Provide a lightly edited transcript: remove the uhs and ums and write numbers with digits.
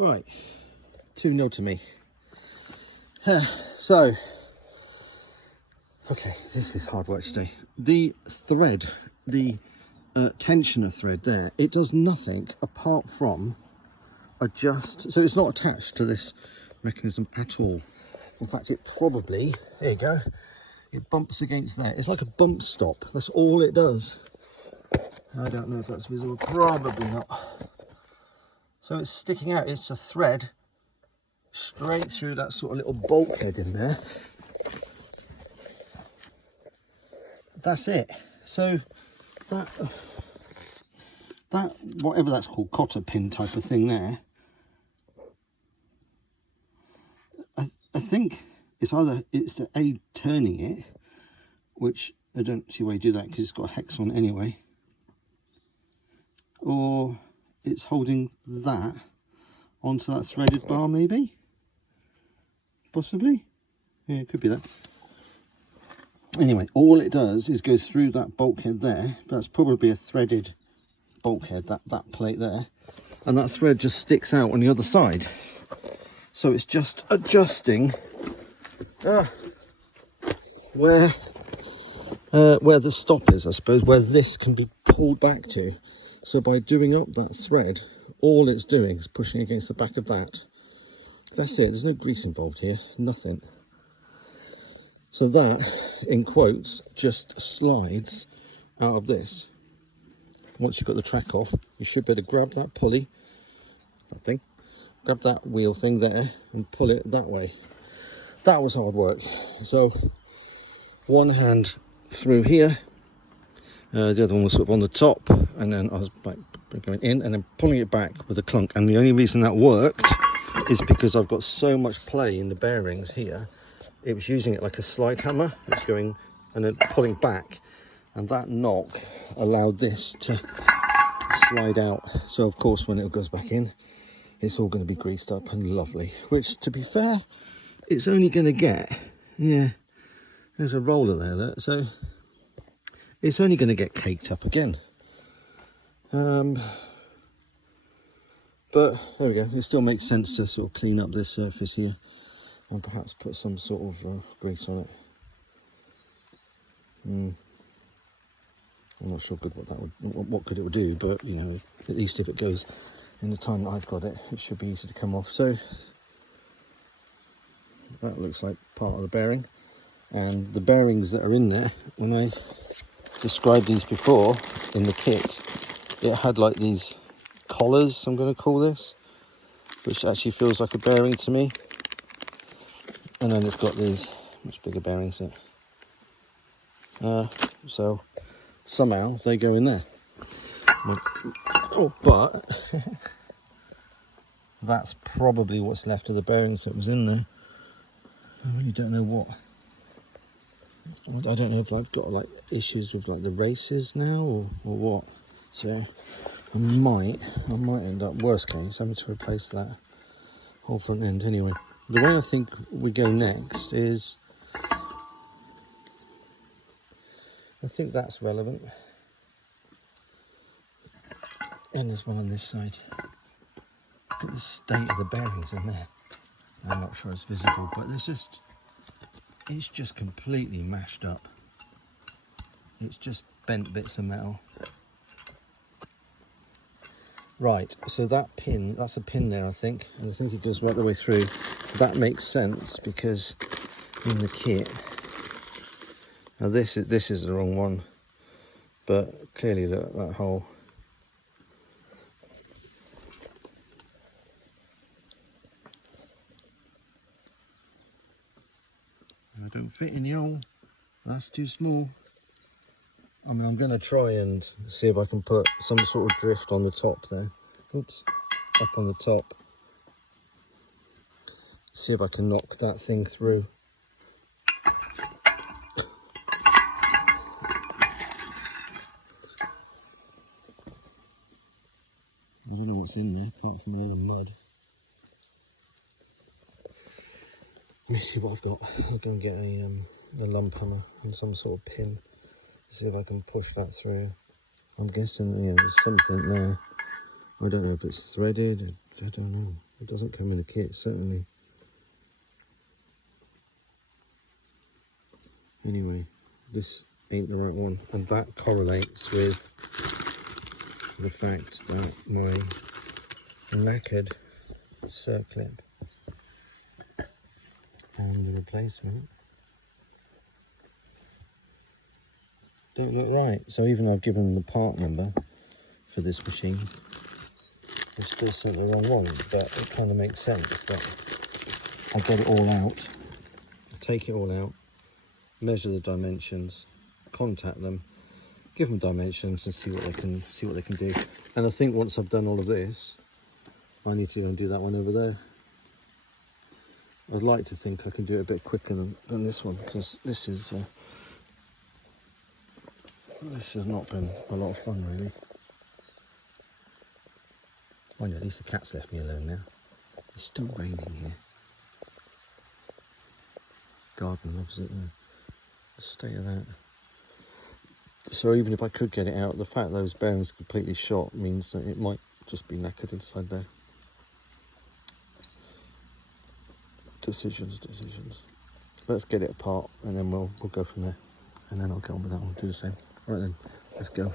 Right, 2-0 to me. So, okay, this is hard work today. The thread, the tensioner thread there, it does nothing apart from adjust. So it's not attached to this mechanism at all. In fact, it probably, there you go, it bumps against there. It's like a bump stop. That's all it does. I don't know if that's visible, probably not. So it's sticking out, it's a thread straight through that sort of little bulkhead in there. That's it. So that whatever that's called, cotter pin type of thing there, I think it's either it's the aid turning it, which I don't see why you do that because it's got a hex on it anyway, or it's holding that onto that threaded bar, maybe, possibly. Yeah, it could be that. Anyway, all it does is go through that bulkhead there. That's probably a threaded bulkhead, that plate there, and that thread just sticks out on the other side. So it's just adjusting where the stop is, I suppose, where this can be pulled back to. So by doing up that thread, all it's doing is pushing against the back of that. That's it. There's no grease involved here, nothing. So that, in quotes, just slides out of this. Once you've got the track off, you should be able to grab that pulley, that thing, grab that wheel thing there and pull it that way. That was hard work. So one hand through here, the other one was sort of on the top, and then I was like going in and then pulling it back with a clunk. And the only reason that worked is because I've got so much play in the bearings here. It was using it like a slide hammer. It's going and then pulling back, and that knock allowed this to slide out. So of course when it goes back in, it's all going to be greased up and lovely, which, to be fair, it's only going to get, yeah, there's a roller there, look, so it's only going to get caked up again. But there we go. It still makes sense to sort of clean up this surface here and perhaps put some sort of grease on it. I'm not sure good what good it would do, but you know, at least if it goes in the time that I've got it, it should be easy to come off. So that looks like part of the bearing, and the bearings that are in there, when I described these before in the kit, it had like these collars, I'm going to call this, which actually feels like a bearing to me. And then it's got these much bigger bearings here. So somehow they go in there. Oh, but that's probably what's left of the bearings that was in there. I really don't know what. I don't know if I've got like issues with like the races now or what. So I might end up, worst case, having to replace that whole front end. Anyway, the way I think we go next is, I think that's relevant. And there's one on this side. Look at the state of the bearings in there. I'm not sure it's visible, but it's just completely mashed up. It's just bent bits of metal. Right, so that pin, that's a pin there, I think, and I think it goes right the way through. That makes sense because in the kit, now this is the wrong one, but clearly look at that hole. I don't fit in the hole, that's too small. I mean, I'm going to try and see if I can put some sort of drift on the top there. Oops, up on the top. See if I can knock that thing through. I don't know what's in there, apart from all the mud. Let me see what I've got. I'll go and get a lump hammer and some sort of pin. See if I can push that through. I'm guessing, yeah, there's something there. I don't know if it's threaded. I don't know. It doesn't come in a kit, certainly. Anyway, this ain't the right one, and that correlates with the fact that my lacquered circlip and the replacement don't look right. So even though I've given the part number for this machine, there's still something wrong, but it kind of makes sense that I get it all out, take it all out, measure the dimensions, contact them, give them dimensions and see what they can do. And I think once I've done all of this, I need to go and do that one over there. I'd like to think I can do it a bit quicker than this one, because this has not been a lot of fun, really. Oh yeah, at least the cat's left me alone now. It's still raining here. Garden loves it though. The state of that. So even if I could get it out, the fact those bearings completely shot means that it might just be knackered inside there. Decisions. Let's get it apart and then we'll go from there. And then I'll get on with that one, do the same. Right then, let's go.